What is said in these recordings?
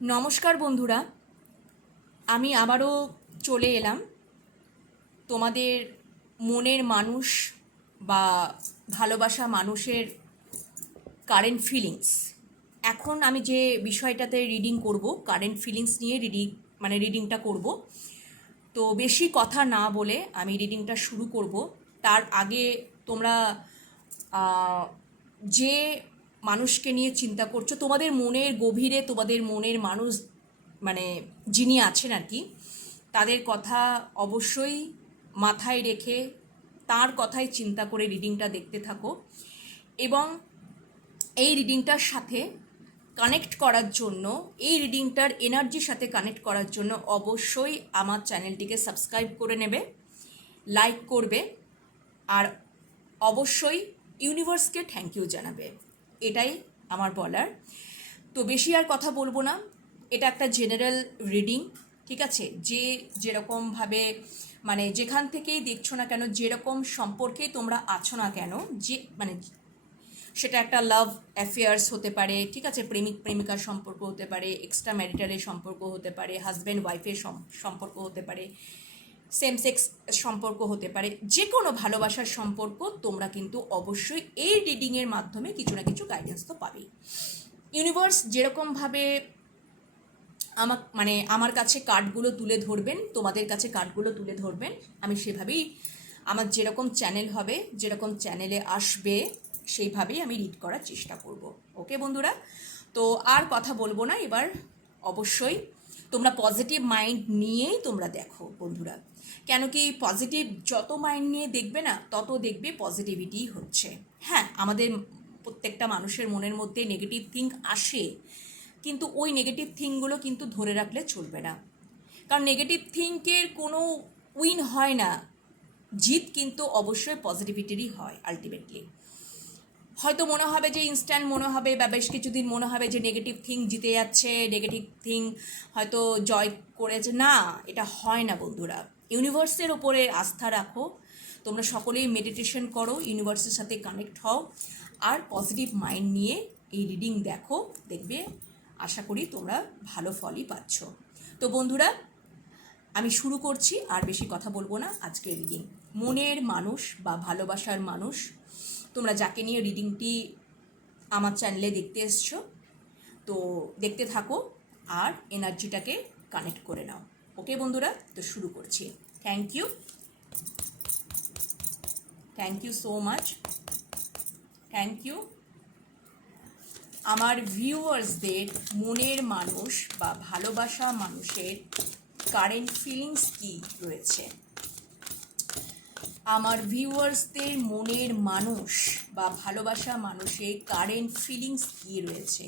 নমস্কার বন্ধুরা, আমি আবারও চলে এলাম তোমাদের মনের মানুষ বা ভালোবাসা মানুষের কারেন্ট ফিলিংস। এখন আমি যে বিষয়টাতে রিডিং করব, কারেন্ট ফিলিংস নিয়ে রিডিংটা করব। তো বেশি কথা না বলে আমি রিডিংটা শুরু করব। তার আগে তোমরা যে মানুষকে নিয়ে চিন্তা করছো, তোমাদের মনের গভীরে তোমাদের মনের মানুষ মানে যিনি আছেন আর কি, তাদের কথা অবশ্যই মাথায় রেখে তার কথাই চিন্তা করে রিডিংটা দেখতে থাকো। এবং এই রিডিংটার সাথে কানেক্ট করার জন্য, এই রিডিংটার এনার্জির সাথে কানেক্ট করার জন্য অবশ্যই আমার চ্যানেলটিকে সাবস্ক্রাইব করে নেবে, লাইক করবে, আর অবশ্যই ইউনিভার্সকে থ্যাংক ইউ জানাবে। এটাই আমার বলার। তো বেশি আর কথা বলবো না। এটা একটা জেনারেল রিডিং, ঠিক আছে? যে যেরকমভাবে যেখান থেকেই দেখছো না কেন, যেরকম সম্পর্কেই তোমরা আছো না কেন, যে সেটা একটা লাভ অ্যাফেয়ার্স হতে পারে, ঠিক আছে, প্রেমিক প্রেমিকার সম্পর্ক হতে পারে, এক্সট্রা ম্যারিটালের সম্পর্ক হতে পারে, হাজব্যান্ড ওয়াইফের সম্পর্ক হতে পারে, সেম সেক্স সম্পর্ক হতে পারে, যে কোনো ভালোবাসার সম্পর্ক, তোমরা কিন্তু অবশ্যই এই রিডিংয়ের মাধ্যমে কিছু না কিছু গাইডেন্স তো পাবেই। ইউনিভার্স যেরকমভাবে আমার কাছে কার্ডগুলো তুলে ধরবেন, তোমাদের কাছে কার্ডগুলো তুলে ধরবেন, আমি সেভাবেই, আমার যেরকম চ্যানেল হবে, যেরকম চ্যানেলে আসবে, সেইভাবেই আমি রিড করার চেষ্টা করব। ওকে বন্ধুরা, তো আর কথা বলবো না। এবার অবশ্যই তোমরা পজিটিভ মাইন্ড নিয়েই তোমরা দেখো বন্ধুরা। কেন কি, পজিটিভ যত মাইন্ড নিয়ে দেখবে না, তত দেখবে পজিটিভিটি হচ্ছে। হ্যাঁ, আমাদের প্রত্যেকটা মানুষের মনের মধ্যে নেগেটিভ থিঙ্ক আসে, কিন্তু ওই নেগেটিভ থিঙ্কগুলো কিন্তু ধরে রাখলে চলবে না। কারণ নেগেটিভ থিঙ্কের কোনো উইন হয় না, জিত কিন্তু অবশ্যই পজিটিভিটিরই হয় আলটিমেটলি। হয়তো মনে হবে যে ইনস্ট্যান্ট মনে হবে, বা বেশ কিছুদিন মনে হবে যে নেগেটিভ থিঙ্ক জিতে যাচ্ছে, নেগেটিভ থিঙ্ক হয়তো জয় করেছে। না, এটা হয় না বন্ধুরা। ইউনিভার্সের ওপরে আস্থা রাখো, তোমরা সকলেই মেডিটেশন করো, ইউনিভার্সের সাথে কানেক্ট হও, আর পজিটিভ মাইন্ড নিয়ে এই রিডিং দেখো, দেখবে আশা করি তোমরা ভালো ফলই পাচ্ছ। তো বন্ধুরা, আমি শুরু করছি, আর বেশি কথা বলবো না। আজকের রিডিং মনের মানুষ বা ভালোবাসার মানুষ, তোমরা যাকে নিয়ে রিডিংটি আমার চ্যানেলে দেখতে এসছো, তো দেখতে থাকো আর এনার্জিটাকে কানেক্ট করে নাও। ওকে বন্ধুরা, তো শুরু করছি। Thank you, thank you so much, thank you. আমার ভিউয়ার্সদের মনের মানুষ বা ভালোবাসা মানুষের কারেন্ট ফিলিংস কী রয়েছে? আমার ভিউয়ার্সদের মনের মানুষ বা ভালোবাসা মানুষের কারেন্ট ফিলিংস কী রয়েছে?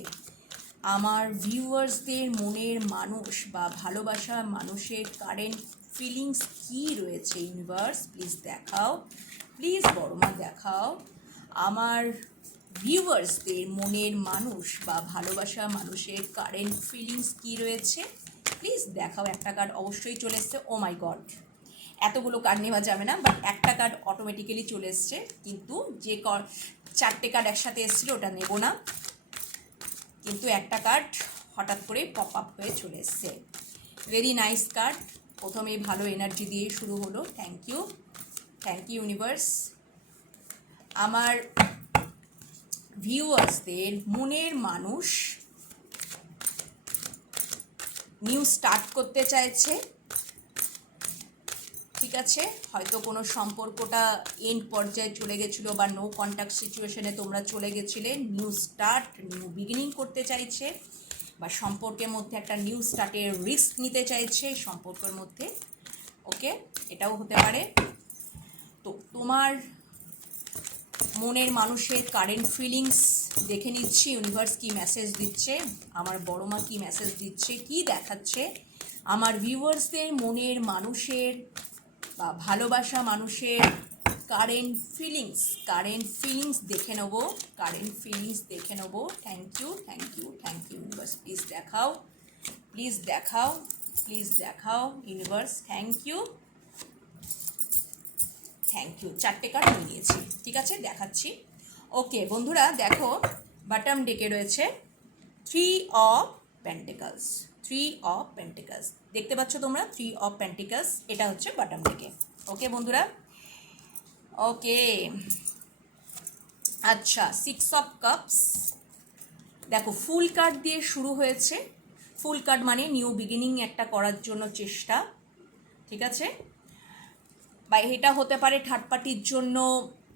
আমার ভিউয়ার্সদের মনের মানুষ বা ভালোবাসা মানুষের কারেন্ট ফিলিংস কী রয়েছে? ইউনিভার্স প্লিজ দেখাও, প্লিজ বড়মা দেখাও। আমার ভিউয়ার্সদের মনের মানুষ বা ভালোবাসা মানুষের কারেন্ট ফিলিংস কী রয়েছে? প্লিজ দেখাও। একটা কার্ড অবশ্যই চলে এসছে। ও মাই গড, এতগুলো কার্ড নেওয়া যাবে না, বাট একটা কার্ড অটোমেটিক্যালি চলে এসছে, কিন্তু যে চারটে কার্ড একসাথে এসেছিলো ওটা নেব না, কিন্তু একটা কার্ড হঠাৎ করে পপ আপ হয়ে চলে এসছে। ভেরি নাইস কার্ড, প্রথমেই ভালো এনার্জি দিয়ে শুরু হলো। Thank you, thank you universe. আমার ভিউয়ার্সদের মনের মানুষ নিউ স্টার্ট করতে চাইছে, ঠিক আছে? হয়তো কোনো সম্পর্কটা এন্ড পর্যায়ে চলে গেছিলো, বা নো কন্ট্যাক্ট সিচুয়েশনে তোমরা চলে গেছিলে, নিউ স্টার্ট, নিউ বিগিনিং করতে চাইছে, বা সম্পর্কের মধ্যে একটা নিউ স্টার্টের রিস্ক নিতে চাইছে সম্পর্কের মধ্যে। ওকে, এটাও হতে পারে। তো তোমার মনের মানুষের কারেন্ট ফিলিংস দেখে নিচ্ছি, ইউনিভার্স কী মেসেজ দিচ্ছে, আমার বড় মা কী মেসেজ দিচ্ছে, কী দেখাচ্ছে আমার ভিউয়ার্সদের মনের মানুষের বা ভালোবাসা মানুষের কারেন্ট ফিলিংস দেখে নেব, কারেন্ট ফিলিংস দেখে নেব। Thank you, thank you, thank you universe, please দেখাও, প্লিজ দেখাও, প্লিজ দেখাও universe. Thank you, thank you. চারটে কার্ড নিয়ে নিয়েছি, ঠিক আছে, দেখাচ্ছি। ওকে বন্ধুরা, দেখো, বটম ডেকে রয়েছে 3 অফ পেন্টিকলস, 3 অফ পেন্টিকলস। দেখতে পাচ্ছ তোমরা 3 অফ পেন্টিকলস, এটা হচ্ছে বটম ডেকে। ওকে বন্ধুরা, ওকে। আচ্ছা, 6 অফ কাপস। দেখো ফুল কার্ড দিয়ে শুরু হয়েছে। ফুল কার্ড মানে নিউ বিগিনিং একটা করার জন্য চেষ্টা, ঠিক আছে? বা এটা হতে পারে থার্ড পার্টির জন্য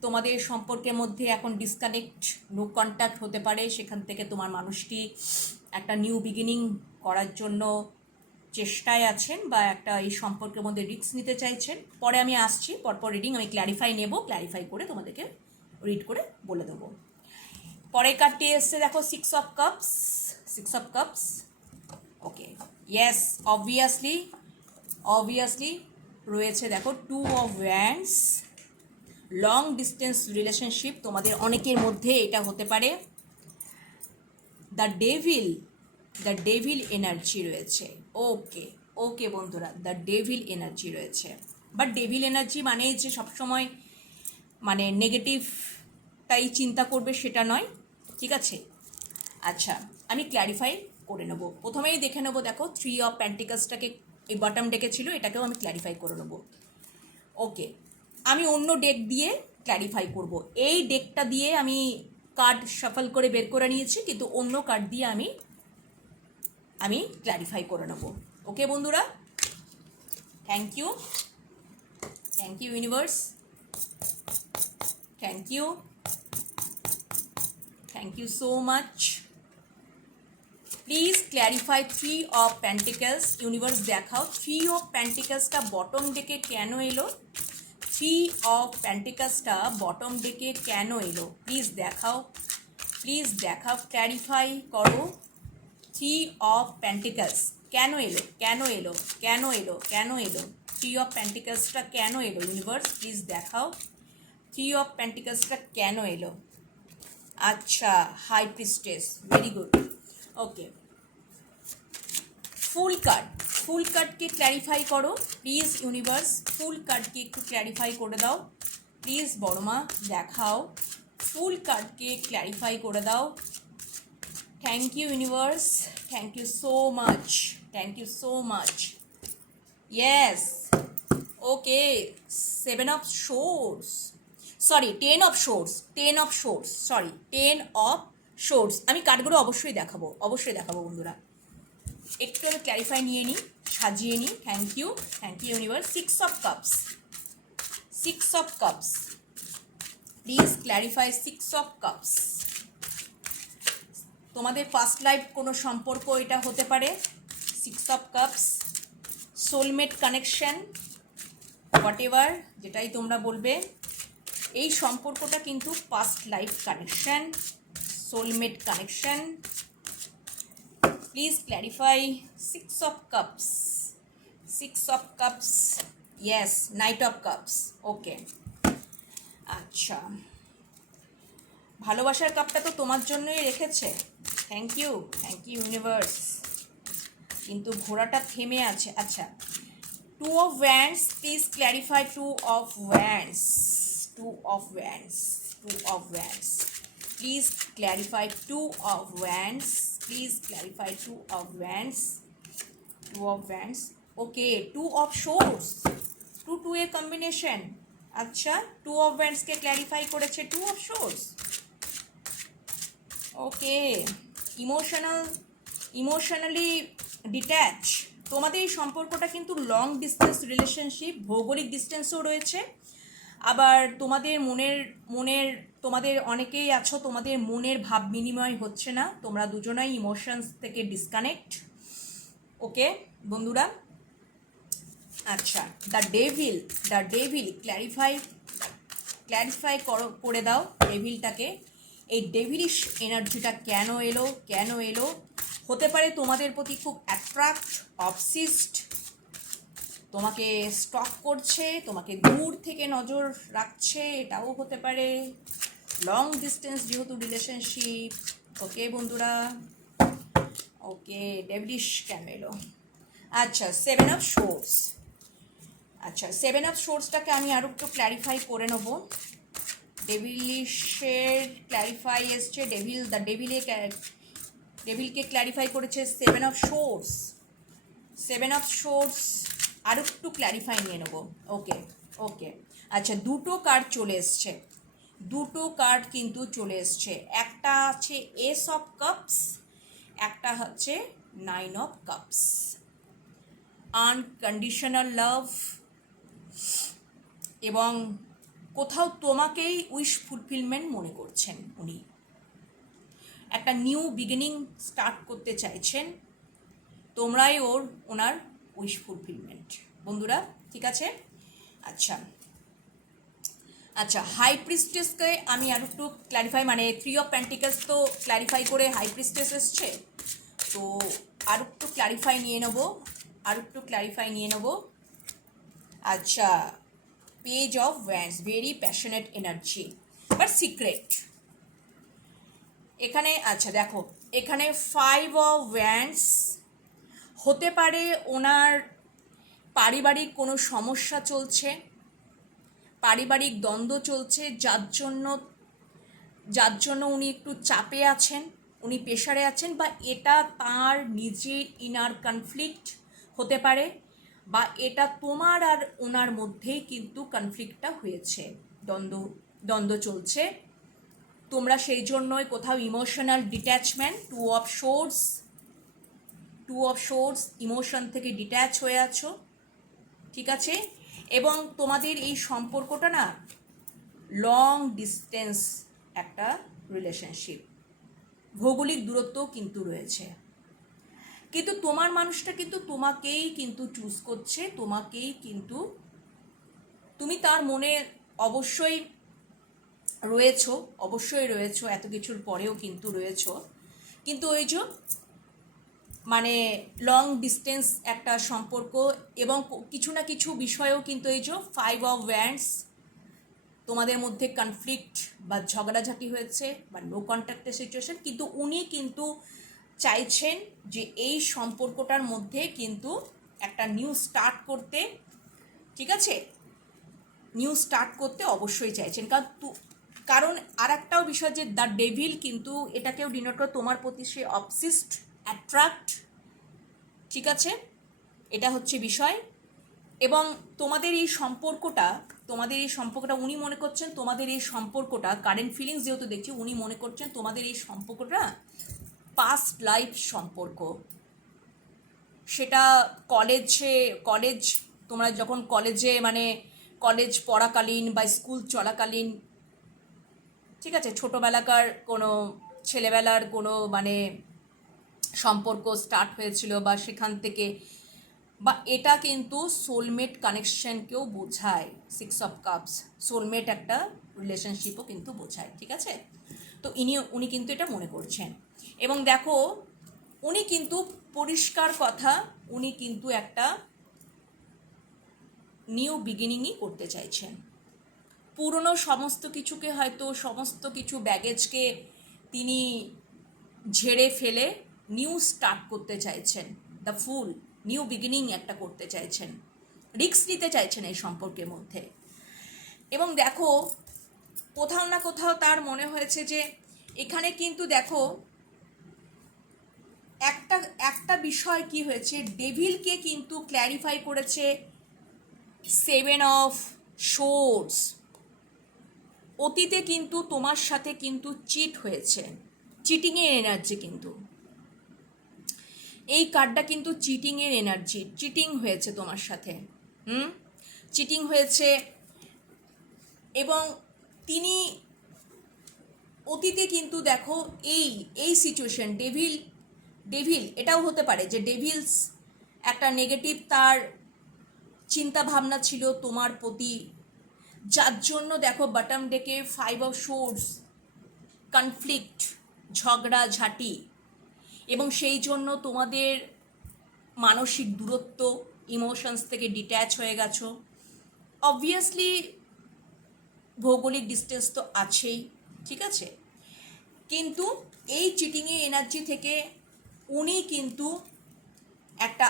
তোমাদের সম্পর্কের মধ্যে এখন ডিসকানেক্ট, নো কন্ট্যাক্ট হতে পারে। সেখান থেকে তোমার মানুষটি একটা নিউ বিগিনিং করার জন্য চেষ্টায় আছেন, বা একটা এই সম্পর্কের মধ্যে রিস্ক নিতে চাইছেন। পরে আমি আসছি, পরপর রিডিং আমি ক্ল্যারিফাই নেব, ক্ল্যারিফাই করে তোমাদেরকে রিড করে বলে দেবো। পরের কার্ডটি এসছে দেখো 6 of cups, 6 of cups. Okay, yes, obviously রয়েছে দেখো 2 of wands. Long distance relationship তোমাদের অনেকের মধ্যে এটা হতে পারে। দ্য ডেভিল এনার্জি রয়েছে। ওকে বন্ধুরা, দ্য ডেভিল এনার্জি রয়েছে। বাট ডেভিল এনার্জি মানে যে সবসময় মানে নেগেটিভটাই চিন্তা করবে সেটা নয়, ঠিক আছে? আচ্ছা, আমি ক্ল্যারিফাই করে নেবো। প্রথমেই দেখে নেবো, দেখো 3 অফ পেন্টিকলসটাকে এই বটম ডেকে ছিল, এটাকেও আমি ক্ল্যারিফাই করে নেবো। ওকে, আমি অন্য ডেক দিয়ে ক্ল্যারিফাই করব। এই ডেকটা দিয়ে আমি কার্ড শাফল করে বের করে নিয়েছি, কিন্তু অন্য কার্ড দিয়ে আমি ক্ল্যারিফাই করে নেব। ওকে বন্ধুরা, thank you universe, thank you so much. Please clarify 3 of pentacles. Universe দেখাও 3 অফ পেন্টিকলসটা বটম ডেকে কেন এলো? 3 অফ পেন্টিকলসটা বটম ডেকে কেন এলো? প্লিজ দেখাও, ক্ল্যারিফাই করো। 3 অফ পেন্টিকলস কেন এলো? 3 অফ পেন্টিকলসটা কেন এলো? ইউনিভার্স প্লিজ দেখাও 3 অফ পেন্টিকলসটা কেন এলো? আচ্ছা, হাই প্রিস্টেস, ভেরি গুড। ওকে, ফুল কার্ডকে ক্ল্যারিফাই করো প্লিজ ইউনিভার্স। ফুল কার্ডকে একটু ক্ল্যারিফাই করে দাও প্লিজ বড়মা, দেখাও ফুল কার্ডকে ক্ল্যারিফাই করে দাও। Thank you universe, thank you so much. Yes, okay, 7 of swords, sorry 10 of swords, 10 of swords. আমি কার্ডগুলো অবশ্যই দেখাবো বন্ধুরা। একটু আমি ক্ল্যারিফাই নিয়ে নিই, সাজিয়ে নিই। Thank you universe. 6 of cups, please clarify 6 of cups. তোমাদের ফার্স্ট লাইফ কোনো সম্পর্ক এটা হতে পারে। 6 of cups, soulmate connection, whatever যেটাই তোমরা বলবে, এই সম্পর্কটা কিন্তু past life connection, soulmate connection. Please clarify 6 of cups. Yes, night of cups. Okay, আচ্ছা, ভালোবাসার কাপটা তো তোমার জন্যই রেখেছে। Thank you universe. কিন্তু ঘোড়াটা থেমে আছে। আচ্ছা, 2 of wands, please clarify 2 of wands. Please clarify 2 of wands. 2 of wands. Okay, 2 of swords, 2 এর কম্বিনেশন। আচ্ছা, 2 অফ ওয়ান্ডসকে ক্ল্যারিফাই করেছে 2 of swords. Okay, emotionally detach. তোমাদের এই সম্পর্কটা কিন্তু লং ডিস্টেন্স রিলেশনশিপ, ভৌগোলিক ডিস্টেন্সও রয়েছে। আবার তোমাদের অনেকেই আছো, তোমাদের মনের ভাব বিনিময় হচ্ছে না, তোমরা দুজনাই ইমোশনস থেকে ডিসকানেক্ট। ওকে বন্ধুরা, আচ্ছা, দ্য ডেভিল ক্ল্যারিফাই করে দাও ডেভিলটাকে। এই ডেভিলিশ এনার্জিটা কেন এলো? হতে পারে তোমাদের প্রতি খুব অ্যাট্রাক্ট, অবসিস্ট, তোমাকে স্টক করছে, তোমাকে দূর থেকে নজর রাখছে, এটাও হতে পারে। লং ডিস্টেন্স যেহেতু রিলেশনশিপ। ওকে বন্ধুরা, ওকে, ডেভিলিশ কেন এলো? আচ্ছা, 7 অফ শোর্স। আচ্ছা, 7 অফ শোর্সটাকে আমি আরও একটু ক্ল্যারিফাই করে নেব। ডেভিলিশের ক্ল্যারিফাই এসছে, দ্য ডেভিলে ডেভিলকে ক্ল্যারিফাই করেছে 7 অফ সোর্স। আরও একটু ক্ল্যারিফাই নিয়ে নেবো। ওকে ওকে, আচ্ছা, দুটো কার্ড চলে এসছে, দুটো কার্ড কিন্তু চলে এসছে। একটা আছে এস অফ কাপস, একটা হচ্ছে 9 অফ কাপস। আনকন্ডিশনাল লাভ, এবং কোথাও তোমাকেই উইশ ফুলফিলমেন্ট মনে করছেন উনি। একটা নিউ বিগিনিং স্টার্ট করতে চাইছেন, তোমরাই ওনার উইশ ফুলফিলমেন্ট বন্ধুরা, ঠিক আছে? আচ্ছা আচ্ছা, হাই প্রিস্টেসকে আমি আর একটু ক্ল্যারিফাই, মানে 3 অফ পেন্টিকলস তো ক্ল্যারিফাই করে হাই প্রিস্টেস এসছে, তো আর একটু ক্ল্যারিফাই নিয়ে নেব। আচ্ছা, page of wands, very passionate energy but secret এখানে। আচ্ছা দেখো, এখানে 5 অফ ওয়ান্ডস, হতে পারে ওনার পারিবারিক কোনো সমস্যা চলছে, পারিবারিক দ্বন্দ্ব চলছে, যার জন্য উনি একটু চাপে আছেন, উনি প্রেশারে আছেন, বা এটা তার নিজের ইনার কনফ্লিক্ট হতে পারে, বা এটা তোমার আর ওনার মধ্যেই কিন্তু কনফ্লিক্টটা হয়েছে, দ্বন্দ্ব চলছে। তোমরা সেই জন্যই কোথাও emotional detachment, 2 of swords, emotion থেকে ডিট্যাচ হয়ে আছো, ঠিক আছে? এবং তোমাদের এই সম্পর্কটা না লং ডিস্টেন্স একটা রিলেশনশিপ, ভৌগোলিক দূরত্বও কিন্তু রয়েছে, কিন্তু তোমার মানুষটা কিন্তু তোমাকেই কিন্তু চুজ করছে, তোমাকেই কিন্তু, তুমি তার মনে অবশ্যই রয়েছো, এত কিছুর পরেও কিন্তু রয়েছো, কিন্তু ওই যে মানে লং ডিস্টেন্স একটা সম্পর্ক, এবং কিছু না কিছু বিষয়েও কিন্তু এই যে 5 অফ ওয়ান্ডস, তোমাদের মধ্যে কনফ্লিক্ট বা ঝগড়াঝাটি হয়েছে বা নো কন্ট্যাক্টের সিচুয়েশন, কিন্তু উনি কিন্তু চাইছেন যে এই সম্পর্কটার মধ্যে কিন্তু একটা নিউ স্টার্ট করতে, ঠিক আছে? নিউ স্টার্ট করতে অবশ্যই চাইছেন, কারণ আর একটাও বিষয় যে দ্য ডেভিল কিন্তু এটাকেও ডিনোট করে তোমার প্রতি সে অবসিস্ট, অ্যাট্রাক্ট, ঠিক আছে? এটা হচ্ছে বিষয়। এবং তোমাদের এই সম্পর্কটা উনি মনে করছেন, তোমাদের এই সম্পর্কটা কারেন্ট ফিলিংস যেহেতু দেখছি, উনি মনে করছেন তোমাদের এই সম্পর্কটা পাস্ট লাইফ সম্পর্ক। সেটা কলেজ তোমরা যখন কলেজ পড়াকালীন বা স্কুল চলাকালীন, ঠিক আছে, ছোটোবেলাকার কোনো ছেলেবেলার কোনো সম্পর্ক স্টার্ট হয়েছিল, বা সেখান থেকে, বা এটা কিন্তু সোলমেট কানেকশনকেও বোঝায়। 6 অফ কাপস সোলমেট একটা রিলেশনশিপও কিন্তু বোঝায়, ঠিক আছে? তো উনি কিন্তু এটা মনে করছেন, এবং দেখো উনি কিন্তু পরিষ্কার কথা, উনি কিন্তু একটা নিউ বিগিনিংই করতে চাইছেন। পুরনো সমস্ত কিছু ব্যাগেজকে তিনি ঝেড়ে ফেলে নিউ স্টার্ট করতে চাইছেন, দ্য ফুল নিউ বিগিনিং একটা করতে চাইছেন, রিস্ক নিতে চাইছেন এই সম্পর্কের মধ্যে। এবং দেখো কোথাও না কোথাও তার মনে হয়েছে যে এখানে কিন্তু দেখো একটা বিষয় কি হয়েছে, ডেভিলকে কিন্তু ক্ল্যারিফাই করেছে 7 অফ সোর্স। অতীতে কিন্তু তোমার সাথে কিন্তু চিট হয়েছে, চিটিংয়ের এনার্জি, কিন্তু এই কার্ডটা কিন্তু চিটিংয়ের এনার্জি, চিটিং হয়েছে তোমার সাথে, চিটিং হয়েছে। এবং তিনি অতীতে কিন্তু দেখো এই সিচুয়েশন, ডেভিল এটাও হতে পারে যে ডেভিলস একটা নেগেটিভ তার চিন্তা ভাবনা ছিল তোমার প্রতি, যার জন্য দেখো বটম ডেকে 5 অফ সোর্স, কনফ্লিক্ট, ঝগড়াঝাটি, এবং সেই জন্য তোমাদের মানসিক দূরত্ব, ইমোশনস থেকে ডিট্যাচ হয়ে গেছো। অবভিয়াসলি ভৌগোলিক ডিস্টেন্স তো আছেই, ঠিক আছে, কিন্তু এই চিটিংয়ের এনার্জি থেকে উনি কিন্তু একটা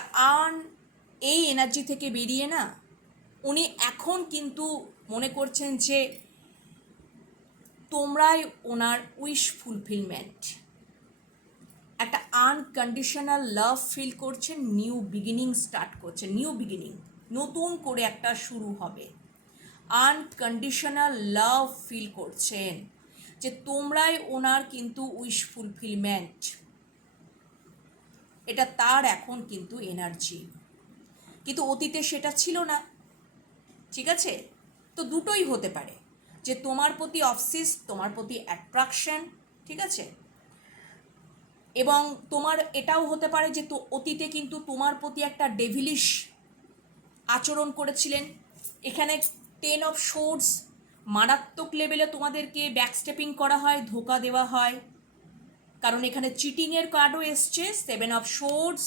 এই এনার্জি থেকে বেরিয়ে না, উনি এখন কিন্তু মনে করছেন যে তোমরাই ওনার উইশ ফুলফিলমেন্ট, একটা আনকন্ডিশনাল লাভ ফিল করছেন, নিউ বিগিনিং স্টার্ট করছেন, নিউ বিগিনিং, নতুন করে একটা শুরু হবে। আনকন্ডিশনাল লাভ ফিল করছেন যে তোমরাই ওনার কিন্তু উইশ ফুলফিলমেন্ট, এটা তার এখন কিন্তু এনার্জি, কিন্তু অতীতে সেটা ছিল না। ঠিক আছে, তো দুটোই হতে পারে, যে তোমার প্রতি অবসেস, তোমার প্রতি অ্যাট্রাকশন, ঠিক আছে, এবং তোমার এটাও হতে পারে যে তো অতীতে কিন্তু তোমার প্রতি একটা ডেভিলিশ আচরণ করেছিলেন। এখানে 10 অফ সোর্ডস, মারাত্মক লেভেলে তোমাদেরকে ব্যাকস্টেপিং করা হয়, ধোকা দেওয়া হয়, কারণ এখানে চিটিংয়ের কার্ডও এসছে, 7 of swords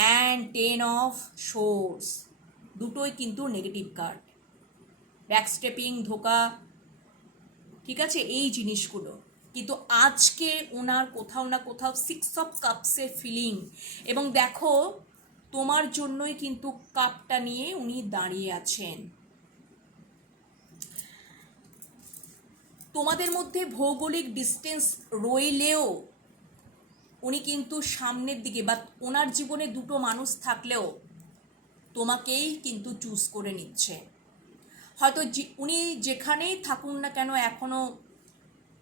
and 10 of swords, দুটোই কিন্তু নেগেটিভ কার্ড, ব্যাকস্টেপিং, ধোকা, ঠিক আছে, এই জিনিসগুলো। কিন্তু আজকে ওনার কোথাও না কোথাও 6 অফ কাপসের ফিলিং, এবং দেখো তোমার জন্যই কিন্তু কাপটা নিয়ে উনি দাঁড়িয়ে আছেন। তোমাদের মধ্যে ভৌগোলিক ডিস্টেন্স রইলেও উনি কিন্তু সামনের দিকে, বা ওনার জীবনে দুটো মানুষ থাকলেও তোমাকেই কিন্তু চুজ করে নিচ্ছে। হয়তো উনি যেখানেই থাকুন না কেন এখনও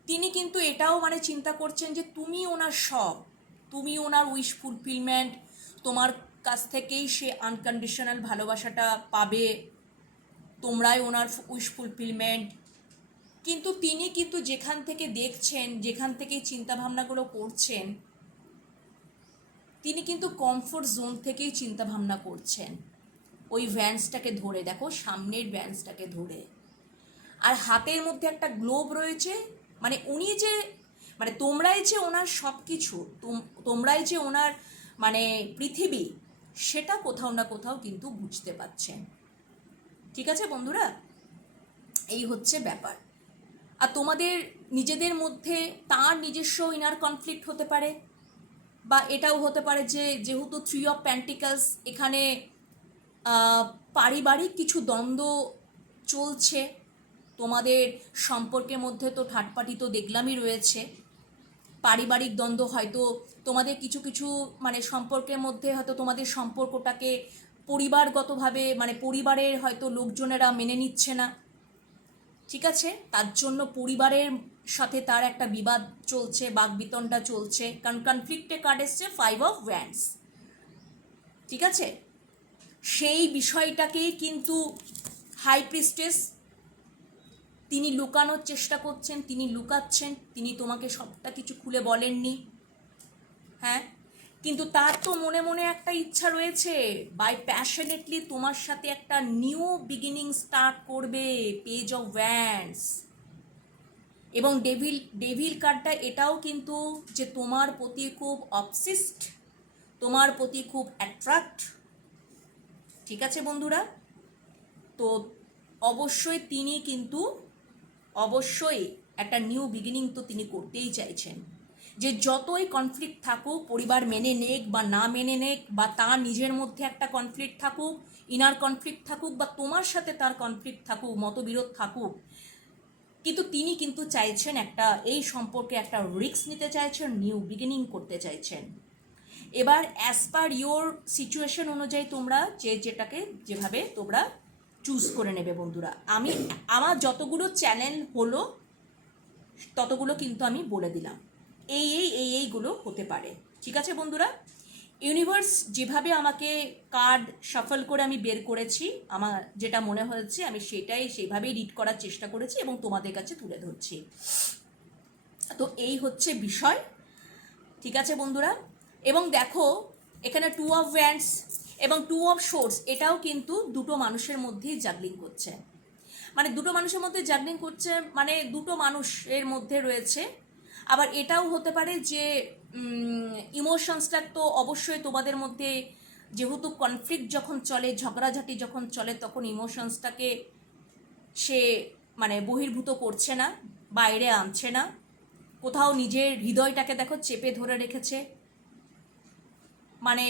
তিনি কিন্তু এটাও মানে চিন্তা করছেন যে তুমি ওনার সব, তুমি ওনার উইশ ফুলফিলমেন্ট, তোমার কাছ থেকেই সে আনকন্ডিশনাল ভালোবাসাটা পাবে, তোমরাই ওনার উইশ ফুলফিলমেন্ট। কিন্তু তিনি কিন্তু যেখান থেকে দেখছেন, যেখান থেকে চিন্তাভাবনাগুলো করছেন, তিনি কিন্তু কমফোর্ট জোন থেকেই চিন্তাভাবনা করছেন। ওই ভ্যান্সটাকে ধরে দেখো, সামনের ভ্যান্সটাকে ধরে, আর হাতের মধ্যে একটা গ্লোব রয়েছে, মানে উনি যে, মানে তোমরাই যে ওনার সব কিছু, তোমরাই যে ওনার মানে পৃথিবী, সেটা কোথাও না কোথাও কিন্তু বুঝতে পারছেন। ঠিক আছে বন্ধুরা, এই হচ্ছে ব্যাপার। আর তোমাদের নিজেদের মধ্যে তার নিজস্ব ইনার কনফ্লিক্ট হতে পারে, বা এটাও হতে পারে যে যেহেতু 3 অফ পেন্টিকলস, এখানে পারিবারিক কিছু দ্বন্দ্ব চলছে, তোমাদের সম্পর্কের মধ্যে তো ঠাটপাটি তো দেখলামই রয়েছে, পারিবারিক দ্বন্দ্ব, হয়তো তোমাদের কিছু কিছু মানে সম্পর্কের মধ্যে হয়তো তোমাদের সম্পর্কটাকে পরিবারগতভাবে মানে পরিবারের হয়তো লোকজনেরা মেনে নিচ্ছে না, ঠিক আছে, তার জন্য পরিবারের সাথে তার একটা বিবাদ চলছে, বাকবিতণ্ডা চলছে, কারণ কনফ্লিক্টের কার্ড এসছে 5 অফ ওয়ান্ডস, ঠিক আছে। সেই বিষয়টাকেই কিন্তু হাই প্রিস্টেস তিনি লুকানোর চেষ্টা করছেন, তিনি লুকাচ্ছেন, তিনি তোমাকে সবটা কিছু খুলে বলেননি, হ্যাঁ, কিন্তু তার তো মনে মনে একটা ইচ্ছা রয়েছে, বাই প্যাশনেটলি তোমার সাথে একটা নিউ বিগিনিং স্টার্ট করবে, পেজ অফ ওয়ান্ডস। এবং ডেভিল কার্ডটা এটাও কিন্তু যে তোমার প্রতি খুব অবসেসড, তোমার প্রতি খুব অ্যাট্রাক্ট, ঠিক আছে বন্ধুরা। তো অবশ্যই তিনি কিন্তু অবশ্যই একটা নিউ বিগিনিং তো তিনি করতেই চাইছেন, যে যতই কনফ্লিক্ট থাকুক, পরিবার মেনে নেক বা না মেনে নেক, বা তার নিজের মধ্যে একটা কনফ্লিক্ট থাকুক, ইনার কনফ্লিক্ট থাকুক, বা তোমার সাথে তার কনফ্লিক্ট থাকুক, মতবিরোধ থাকুক, কিন্তু তিনি কিন্তু চাইছেন একটা এই সম্পর্কে একটা রিস্ক নিতে চাইছেন, নিউ বিগিনিং করতে চাইছেন। এবার অ্যাজ পার ইয়োর সিচুয়েশন অনুযায়ী তোমরা যেটাকে যেভাবে তোমরা চুজ করে নেবে বন্ধুরা। আমি আমার যতগুলো চ্যানেল হলো ততগুলো কিন্তু আমি বলে দিলাম, এইগুলো হতে পারে, ঠিক আছে বন্ধুরা। ইউনিভার্স যেভাবে আমাকে কার্ড শাফল করে আমি বের করেছি, আমার যেটা মনে হয়েছে আমি সেইভাবেই রিড করার চেষ্টা করেছি এবং তোমাদের কাছে তুলে ধরছি। তো এই হচ্ছে বিষয়, ঠিক আছে বন্ধুরা। এবং দেখো এখানে 2 অফ ওয়ান্ডস এবং 2 অফ সোর্স, এটাও কিন্তু দুটো মানুষের মধ্যেই জাগলিং করছে, মানে দুটো মানুষের মধ্যে জাগলিং করছে, মানে দুটো মানুষের মধ্যে রয়েছে। আবার এটাও হতে পারে যে ইমোশনসটা তো অবশ্যই তোমাদের মধ্যে, যেহেতু কনফ্লিক্ট যখন চলে, ঝগড়াঝাটি যখন চলে, তখন ইমোশনসটাকে সে মানে বহির্ভূত করছে না, বাইরে আনছে না, কোথাও নিজের হৃদয়টাকে দেখো চেপে ধরে রেখেছে, মানে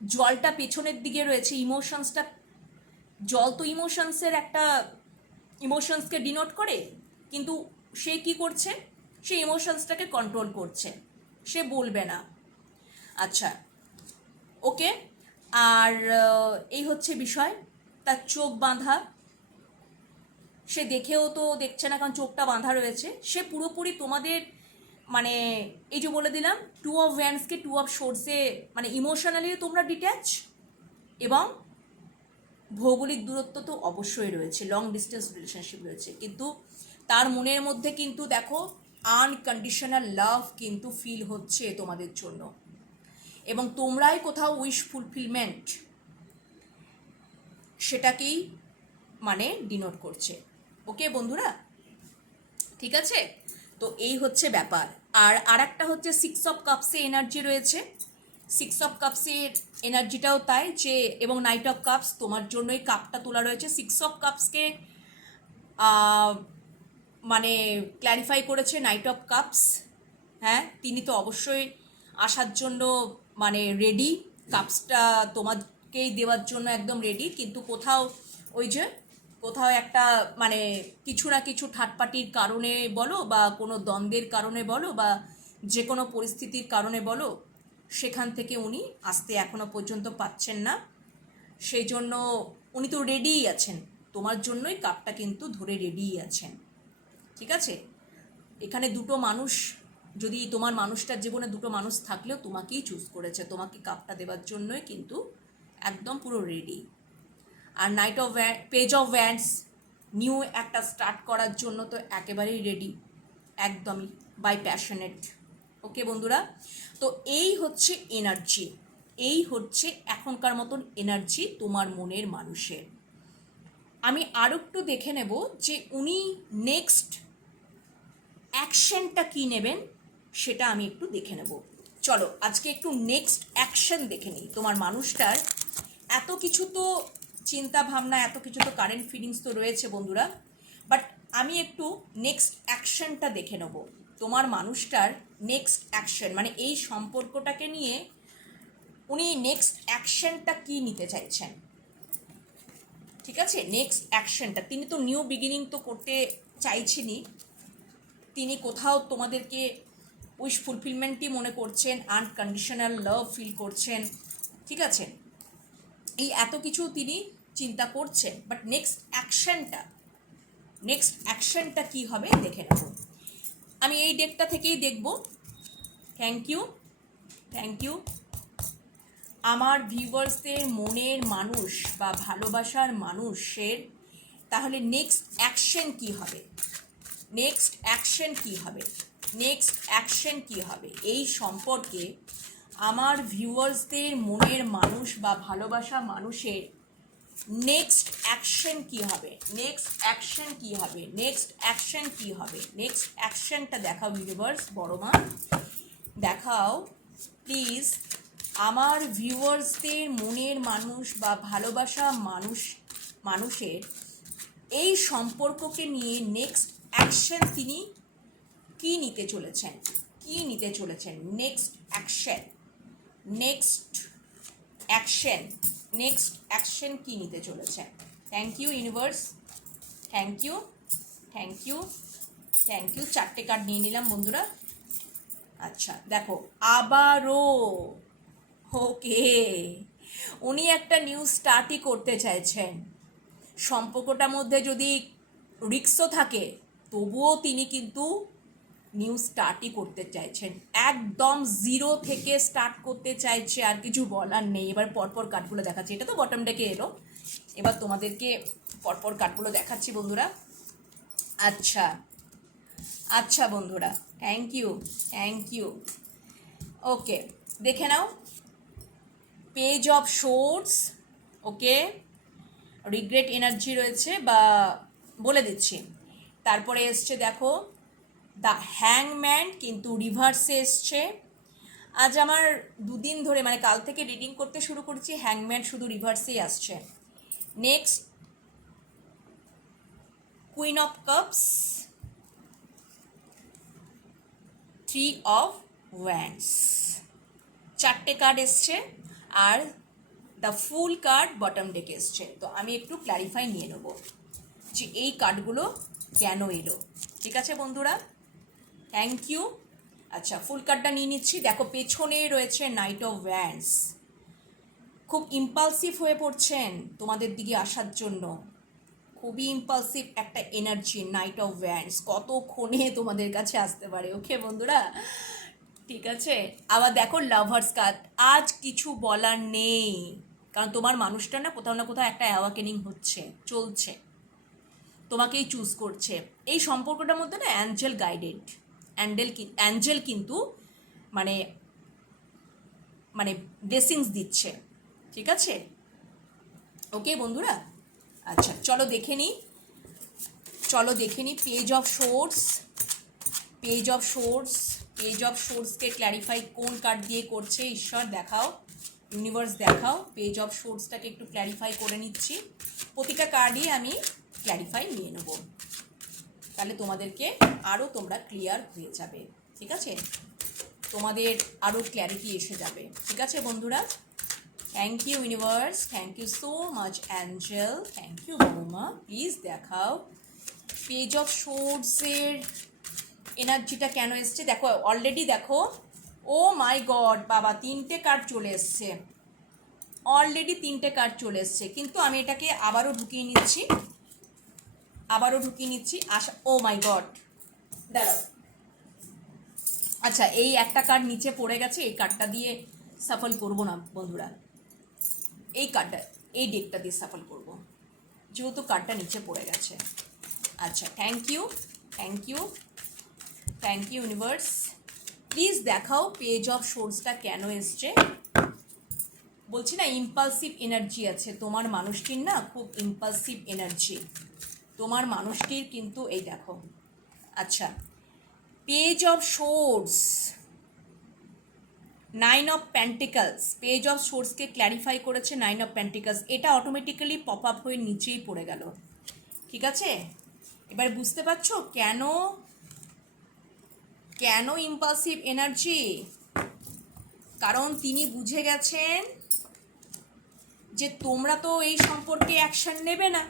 জলটা পেছনের দিকে রয়েছে, ইমোশনসটা, জল তো ইমোশনসের একটা, ইমোশনসকে ডিনোট করে, কিন্তু সে কি করছে, সে ইমোশনসটাকে কন্ট্রোল করছে, সে বলবে না। আচ্ছা, ওকে। আর এই হচ্ছে বিষয়। তার চোখ বাঁধা, সে দেখেও তো দেখছে না, কারণ চোখটা বাঁধা রয়েছে। সে পুরোপুরি তোমাদের মানে এই যে বলে দিলাম, টু অফ ভ্যান্সকে টু অফ শোর্টসে মানে ইমোশনালি তোমরা ডিট্যাচ, এবং ভৌগোলিক দূরত্ব তো অবশ্যই রয়েছে, লং ডিস্টেন্স রিলেশনশিপ রয়েছে, কিন্তু তার মনের মধ্যে কিন্তু দেখো আনকন্ডিশনাল লাভ কিন্তু ফিল হচ্ছে তোমাদের জন্য, এবং তোমরাই কোথাও উইশ ফুলফিলমেন্ট সেটাকেই মানে ডিনোট করছে। ওকে বন্ধুরা, ঠিক আছে? তো এই হচ্ছে ব্যাপার। আর একটা হচ্ছে সিক্স অফ কাপসে এনার্জি রয়েছে। সিক্স অফ কাপসের এনার্জিটাও তাই যে, এবং নাইট অফ কাপস তোমার জন্যই কাপটা তোলা রয়েছে। সিক্স অফ কাপসকে মানে ক্ল্যারিফাই করেছে নাইট অফ কাপস। হ্যাঁ, তিনি তো অবশ্যই আসার জন্য মানে রেডি, কাপসটা তোমাকেই দেওয়ার জন্য একদম রেডি, কিন্তু কোথাও ওই যে কোথাও একটা মানে কিছু না কিছু ঠাটপাটির কারণে বলো, বা কোনো দ্বন্দ্বের কারণে বলো, বা যে কোনো পরিস্থিতির কারণে বলো, সেখান থেকে উনি আসতে এখনো পর্যন্ত পাচ্ছেন না। সেই জন্য উনি তো রেডিই আছেন, তোমার জন্যই কাপটা কিন্তু ধরে রেডিই আছেন। ঠিক আছে? এখানে দুটো মানুষ, যদি তোমার মানুষটার জীবনে দুটো মানুষ থাকলেও তোমাকেই চুজ করেছে, তোমাকে কাপটা দেওয়ার জন্যই কিন্তু একদম পুরো রেডি। আর knight of page of wands, new একটা স্টার্ট করার জন্য তো একেবারেই রেডি, একদমই বাই প্যাশনেট। ওকে বন্ধুরা, তো এই হচ্ছে এনার্জি, এই হচ্ছে এখনকার মতন এনার্জি তোমার মনের মানুষের। আমি আরও একটু দেখে নেব যে উনি নেক্সট অ্যাকশনটা কী নেবেন, সেটা আমি একটু দেখে নেব। চলো আজকে একটু নেক্সট অ্যাকশন দেখে নিই। তোমার মানুষটার এত কিছু তো চিন্তা ভাবনা, এত কিছু তো কারেন্ট ফিলিংস তো রয়েছে বন্ধুরা, বাট আমি একটু নেক্সট অ্যাকশনটা দেখে নেব। তোমার মানুষটার নেক্সট অ্যাকশন মানে এই সম্পর্কটাকে নিয়ে উনি নেক্সট অ্যাকশনটা কী নিতে চাইছেন। ঠিক আছে, নেক্সট অ্যাকশনটা, তিনি তো নিউ বিগিনিং তো করতে চাইছেনই, তিনি কোথাও তোমাদেরকে উইশ ফুলফিলমেন্টই মনে করছেন, আনকন্ডিশনাল লাভ ফিল করছেন। ঠিক আছে, এই এত কিছু তিনি চিন্তা করছেন, বাট নেক্সট অ্যাকশনটা কী হবে দেখে নেব। আমি এই ডেকটা থেকেই দেখব। Thank you. আমার ভিউয়ার্সদের মনের মানুষ বা ভালোবাসার মানুষের তাহলে নেক্সট অ্যাকশন কী হবে, এই সম্পর্কে আমার ভিউয়ার্সদের মনের মানুষ বা ভালোবাসা মানুষের নেক্সট অ্যাকশন কী হবে, নেক্সট অ্যাকশনটা দেখাও ইউনিভার্স, বড় মা দেখাও প্লিজ। আমার ভিউয়ার্সদের মনের মানুষ বা ভালোবাসা মানুষের এই সম্পর্ককে নিয়ে নেক্সট অ্যাকশন তিনি কী নিতে চলেছেন, নেক্সট অ্যাকশন কী নিতে চলেছেন। Thank you universe, thank you. চারটে কার্ড নিয়ে নিলাম বন্ধুরা। আচ্ছা দেখো, আবারও ওকে, উনি একটা নিউ স্টার্টই করতে চাইছেন। সম্পর্কটার মধ্যে যদি রিস্কও থাকে তবুও তিনি কিন্তু নিউ স্টার্টই করতে চাইছেন, একদম জিরো থেকে স্টার্ট করতে চাইছে, আর কিছু বলার নেই। এবার পরপর কার্ডগুলো দেখাচ্ছি, এটা তো বটম ডেকে এলো, এবার তোমাদেরকে পরপর কার্ডগুলো দেখাচ্ছি বন্ধুরা। আচ্ছা বন্ধুরা, থ্যাংক ইউ। ওকে, দেখে নাও page of swords. Okay, regret energy রয়েছে, বা বলে দিচ্ছি। তারপরে এসছে দেখো দ্য হ্যাংম্যান, কিন্তু রিভার্সে এসছে। আজ আমার দুদিন ধরে মানে কাল থেকে রিডিং করতে শুরু করছি, হ্যাংম্যান শুধু রিভার্সেই আসছে। Next queen of cups, three of wands, চারটে কার্ড এসছে, are the fool card bottom ডেকে এসছে। তো আমি একটু ক্ল্যারিফাই নিয়ে নেব যে এই কার্ডগুলো কেন এলো। ঠিক আছে বন্ধুরা, থ্যাংক ইউ। আচ্ছা, ফুল কার্ডটা নিয়ে নিচ্ছি। দেখো পেছনে রয়েছে নাইট অফ ওয়ান্ডস। খুব ইম্পালসিভ হয়ে পড়ছেন তোমাদের দিকে আসার জন্য, খুবই ইম্পালসিভ একটা এনার্জি নাইট অফ ওয়ান্ডস, কতক্ষণে তোমাদের কাছে আসতে পারে। ওকে বন্ধুরা, ঠিক আছে। আবার দেখো লাভার্স কার্ড, আজ কিছু বলার নেই, কারণ তোমার মানুষটা না কোথাও একটা অ্যাওয়াকেনিং হচ্ছে, চলছে, তোমাকেই চুজ করছে। এই সম্পর্কটার মধ্যে না অ্যাঞ্জেল গাইডেড, অ্যাঞ্জেল কিন্তু মানে মানে ব্লেসিংস দিচ্ছে, ঠিক আছে। ওকে বন্ধুরা, আচ্ছা চলো দেখে নিই, page of swords, page of সোর্সকে ক্ল্যারিফাই কোন কার্ড দিয়ে করছে। ঈশ্বর দেখাও, ইউনিভার্স দেখাও, পেজ অফ সোর্সটাকে একটু ক্ল্যারিফাই করে নিচ্ছি। প্রতিটা কার্ডই আমি ক্ল্যারিফাই নিয়ে নেব, তাহলে তোমাদেরকে আরও তোমরা ক্লিয়ার হয়ে যাবে, ঠিক আছে, তোমাদের আরও ক্ল্যারিটি এসে যাবে, ঠিক আছে বন্ধুরা। Thank you universe, thank you so much angel, thank you বৌমা। প্লিজ দেখাও পেজ অফ সোর্সের এনার্জিটা কেন এসছে। দেখো অলরেডি দেখো, ও মাই গড বাবা, 3টে কার্ড চলে এসছে, অলরেডি 3টে কার্ড চলে এসছে। কিন্তু আমি এটাকে আবারও ঢুকিয়ে নিচ্ছি, আশা, ও মাই গড, দাঁড়াও। আচ্ছা, এই একটা কার্ড নিচে পড়ে গেছে, এই কার্ডটা দিয়ে সাফল করব না বন্ধুরা, এই ডেকটা দিয়ে সাফল করব, যেহেতু কার্ডটা নিচে পড়ে গেছে। আচ্ছা, থ্যাংক ইউ ইউনিভার্স। প্লিজ দেখাও পেজ অফ সোর্সটা কেন এসছে। বলছি না ইম্পালসিভ এনার্জি আছে তোমার মানুষটির, না খুব ইম্পালসিভ এনার্জি তোমার মানুষটির, কিন্তু এই দেখো। আচ্ছা, page of swords, 9 of pentacles, page of সোর্সকে ক্ল্যারিফাই করেছে 9 অফ পেন্টিকলস। এটা অটোমেটিক্যালি পপ আপ হয়ে নিচেই পড়ে গেল, ঠিক আছে। এবার বুঝতে পারছো কেন ইম্পালসিভ এনার্জি, কারণ তিনি বুঝে গেছেন যে তোমরা তো এই সম্পর্কে অ্যাকশন নেবে না,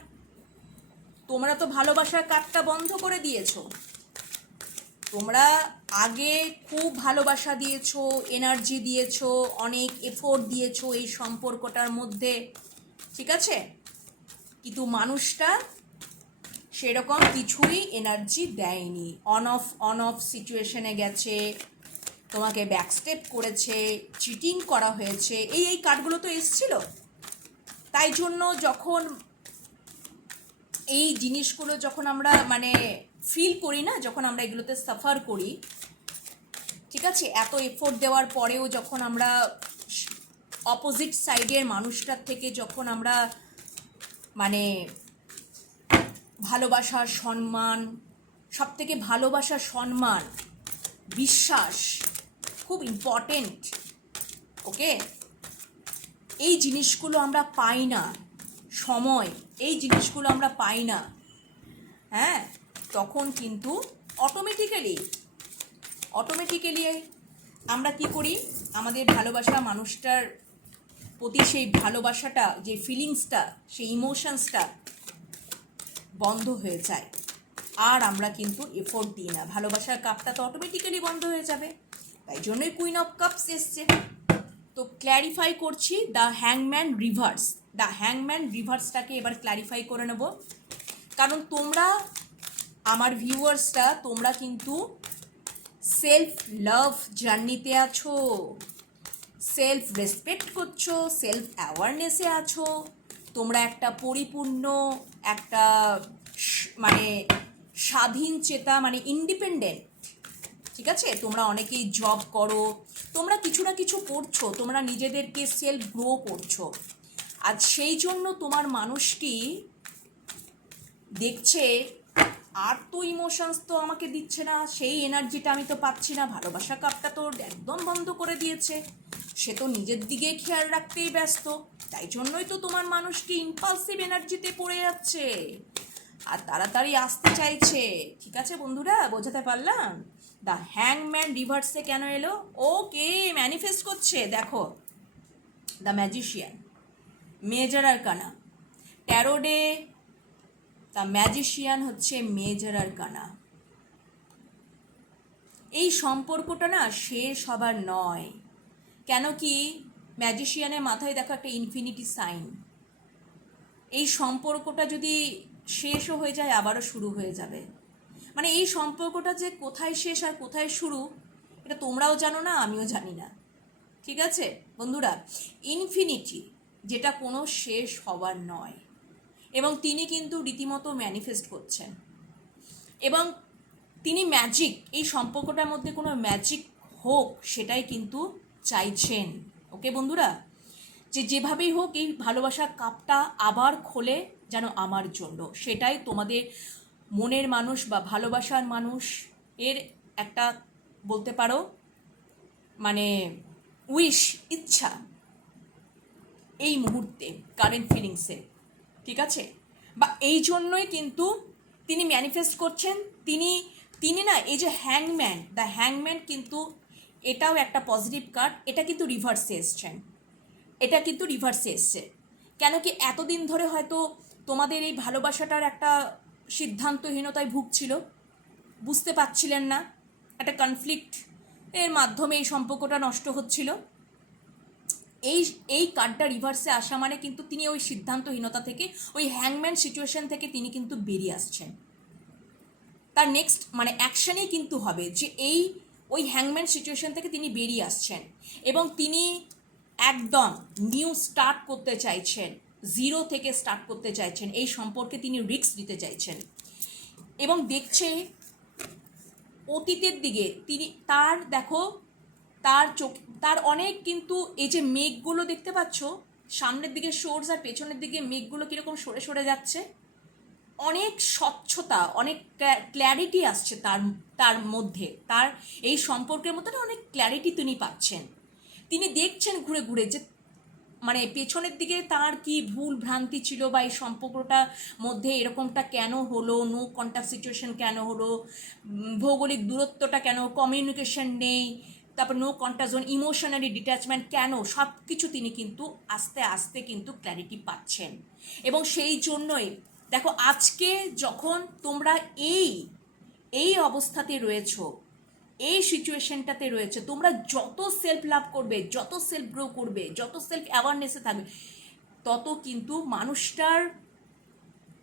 তোমরা তো ভালোবাসার কাজটা বন্ধ করে দিয়েছো। তোমরা আগে খুব ভালোবাসা দিয়েছো, এনার্জি দিয়েছো, অনেক এফোর্ট দিয়েছো এই সম্পর্কটার মধ্যে, ঠিক আছে, কিন্তু মানুষটা সেরকম কিছুই এনার্জি দেয়নি, অন অফ সিচুয়েশনে গেছে, তোমাকে ব্যাকস্টেপ করেছে, চিটিং করা হয়েছে, এই কার্ডগুলো তো এসছিল। তাই জন্য যখন এই জিনিসগুলো যখন আমরা মানে ফিল করি না, যখন আমরা এগুলোতে সাফার করি, ঠিক আছে, এত এফোর্ট দেওয়ার পরেও যখন আমরা অপোজিট সাইডের মানুষটার থেকে যখন আমরা মানে ভালোবাসা, সম্মান, সব থেকে ভালোবাসা, সম্মান, বিশ্বাস খুব ইম্পর্টেন্ট, ওকে, এই জিনিসগুলো আমরা পাই না, সময়, এই জিনিসগুলো আমরা পাই না, হ্যাঁ, তখন কিন্তু অটোমেটিক্যালি আমরা কি করি, আমাদের ভালোবাসা মানুষটার প্রতি সেই ভালোবাসাটা, যে ফিলিংসটা, সেই ইমোশনসটা বন্ধ হয়ে যায়, আর আমরা কিন্তু এফোর্ট দিই না, ভালোবাসার কাপটা তো অটোমেটিক্যালি বন্ধ হয়ে যাবে। তাই জন্যই কুইন অফ কাপস এসছে। তো ক্ল্যারিফাই করছি দ্য হ্যাংম্যান রিভার্সটাকে এবার ক্ল্যারিফাই করে নেব, কারণ তোমরা আমার ভিউয়ার্সরা, তোমরা কিন্তু সেলফ লাভ জার্নিতে আছো, সেলফ রেসপেক্ট করছো, সেলফ অ্যাওয়ারনেসে আছো, তোমরা একটা পরিপূর্ণ একটা মানে স্বাধীন চেতা, মানে ইন্ডিপেন্ডেন্ট, ঠিক আছে। তোমরা অনেকেই জব করো, তোমরা কিছু না কিছু করছো, তোমরা নিজেদেরকে সেলফ গ্রো করছো, আর সেই জন্য তোমার মানুষটি দেখছে আর তো ইমোশনস তো আমাকে দিচ্ছে না, সেই এনার্জিটা আমি তো পাচ্ছি না, ভালোবাসা কাপটা তো একদম বন্ধ করে দিয়েছে, সে তো নিজের দিকে খেয়াল রাখতেই ব্যস্ত, তাই জন্যই তো তোমার মানুষটি ইম্পালসিভ এনার্জিতে পড়ে যাচ্ছে আর তাড়াতাড়ি আসতে চাইছে, ঠিক আছে বন্ধুরা, বোঝাতে পারলাম। দ্য হ্যাংম্যান রিভার্সে কেন এলো, ওকে ম্যানিফেস্ট করছে, দেখো দ্য ম্যাজিশিয়ান, মেজর আরকানা, ট্যারোডে দ্য ম্যাজিশিয়ান হচ্ছে মেজর আরকানা। এই সম্পর্কটা না শেষ হবার নয়। কেন কি ম্যাজিশিয়ানের মাথায় দেখো একটা ইনফিনিটি সাইন। এই সম্পর্কটা যদি শেষও হয়ে যায় আবারও শুরু হয়ে যাবে। মানে এই সম্পর্কটা যে কোথায় শেষ আর কোথায় শুরু এটা তোমরাও জানো না, আমিও জানি না। ঠিক আছে বন্ধুরা, ইনফিনিটি যেটা কোনো শেষ হওয়ার নয়, এবং তিনি কিন্তু রীতিমতো ম্যানিফেস্ট করছেন, এবং তিনি ম্যাজিক, এই সম্পর্কটার মধ্যে কোনো ম্যাজিক হোক সেটাই কিন্তু চাইছেন। ওকে বন্ধুরা, যে যেভাবেই হোক এই ভালোবাসার কাপটা আবার খোলে যেন আমার জন্য, সেটাই তোমাদের মনের মানুষ বা ভালোবাসার মানুষ এর একটা বলতে পারো মানে উইশ, ইচ্ছা এই মুহূর্তে কারেন্ট ফিলিংসে। ঠিক আছে, বা এই জন্যই কিন্তু তিনি ম্যানিফেস্ট করছেন। তিনি তিনি না এই যে হ্যাংম্যান, দ্য হ্যাংম্যান কিন্তু এটাও একটা পজিটিভ কার্ড। এটা কিন্তু রিভার্সে এসছেন, এটা কিন্তু রিভার্সে এসছে। কেন কি এতদিন ধরে হয়তো তোমাদের এই ভালোবাসাটার একটা সিদ্ধান্তহীনতায় ভুগছিল, বুঝতে পারছিলেন না, একটা কনফ্লিক্ট এর মাধ্যমে এই সম্পর্কটা নষ্ট হচ্ছিল। এই এই কার্ডটা রিভার্সে আসা মানে কিন্তু তিনি ওই সিদ্ধান্তহীনতা থেকে, ওই হ্যাংম্যান সিচুয়েশন থেকে তিনি কিন্তু বেরিয়ে আসছেন। তার নেক্সট মানে অ্যাকশানেই কিন্তু হবে যে এই ওই হ্যাংম্যান সিচুয়েশন থেকে তিনি বেরিয়ে আসছেন, এবং তিনি একদম নিউ স্টার্ট করতে চাইছেন, জিরো থেকে স্টার্ট করতে চাইছেন। এই সম্পর্কে তিনি রিস্ক দিতে চাইছেন, এবং দেখছে অতীতের দিকে তিনি, তার দেখো তার চোখ, তার অনেক কিন্তু এই যে মেঘগুলো দেখতে পাচ্ছ সামনের দিকে সোর্স আর পেছনের দিকে মেঘগুলো কীরকম সরে সরে যাচ্ছে, অনেক স্বচ্ছতা, অনেক ক্ল্যারিটি আসছে তার তার মধ্যে, তার এই সম্পর্কের মধ্যে অনেক ক্ল্যারিটি তিনি পাচ্ছেন। তিনি দেখছেন ঘুরে ঘুরে যে মানে পেছনের দিকে তার কি ভুল ভ্রান্তি ছিল, বা এই সম্পর্কটা মধ্যে এরকমটা কেন হলো, নো কন্ট্যাক্ট সিচুয়েশন কেন হলো, ভৌগোলিক দূরত্বটা কেন, কমিউনিকেশন নেই, তারপর no contact zone, emotionally detachment কেন, সব কিছু তিনি কিন্তু আস্তে আস্তে কিন্তু ক্ল্যারিটি পাচ্ছেন। এবং সেই জন্যই দেখো আজকে যখন তোমরা এই এই অবস্থাতে রয়েছো, এই সিচুয়েশনটাতে রয়েছে, তোমরা যত সেলফ লাভ করবে, যত সেলফ গ্রো করবে, যত সেলফ অ্যাওয়ারনেসে থাকবে, তত কিন্তু মানুষটার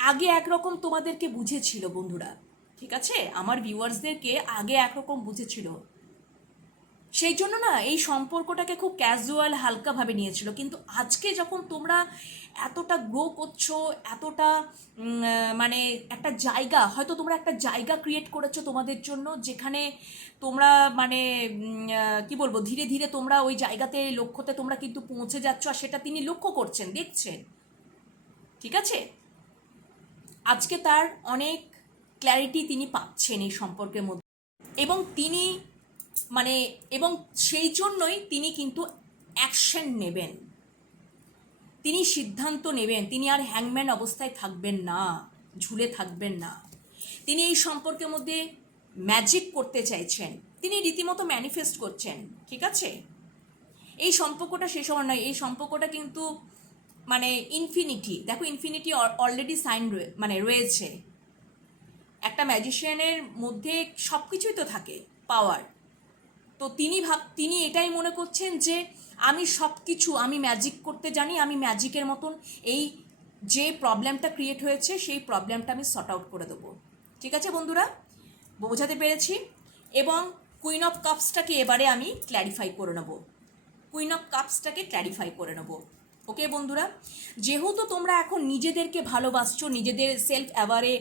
আগে একরকম তোমাদেরকে বুঝেছিল বন্ধুরা। ঠিক আছে, আমার ভিউয়ার্সদেরকে আগে একরকম বুঝেছিল, সেই জন্য না এই সম্পর্কটাকে খুব ক্যাজুয়াল হালকাভাবে নিয়েছিল। কিন্তু আজকে যখন তোমরা এতটা গ্রো করছো, এতটা মানে একটা জায়গা, হয়তো তোমরা একটা জায়গা ক্রিয়েট করেছো তোমাদের জন্য, যেখানে তোমরা মানে কি বলবো, ধীরে ধীরে তোমরা ওই জায়গাতে, লক্ষ্যতে তোমরা কিন্তু পৌঁছে যাচ্ছ, আর সেটা তিনি লক্ষ্য করছেন, দেখছেন। ঠিক আছে, আজকে তার অনেক ক্ল্যারিটি তিনি পাচ্ছেন এই সম্পর্কের মধ্যে, এবং তিনি মানে এবং সেই জন্যই তিনি কিন্তু অ্যাকশন নেবেন, তিনি সিদ্ধান্ত নেবেন। তিনি আর হ্যাংম্যান অবস্থায় থাকবেন না, ঝুলে থাকবেন না। তিনি এই সম্পর্কের মধ্যে ম্যাজিক করতে চাইছেন, তিনি রীতিমতো ম্যানিফেস্ট করছেন। ঠিক আছে, এই সম্পর্কটা শেষ হওয়ার নয়, এই সম্পর্কটা কিন্তু মানে ইনফিনিটি। দেখো ইনফিনিটি অলরেডি সাইন মানে রয়েছে। একটা ম্যাজিশিয়ানের মধ্যে সব কিছুই তো থাকে, পাওয়ার। তো তিনি এটাই মনে করছেন যে আমি সব কিছু, আমি ম্যাজিক করতে জানি, আমি ম্যাজিকের মতন এই যে প্রবলেমটা ক্রিয়েট হয়েছে সেই প্রবলেমটা আমি সর্ট আউট করে দেবো। ঠিক আছে বন্ধুরা, বোঝাতে পেরেছি। এবং কুইন অফ কাপসটাকে এবারে আমি ক্ল্যারিফাই করে নেব, কুইন অফ কাপসটাকে ক্ল্যারিফাই করে নেব। ওকে বন্ধুরা, যেহেতু তোমরা এখন নিজেদেরকে ভালোবাসছো, নিজেদের সেলফ অ্যাওয়ারে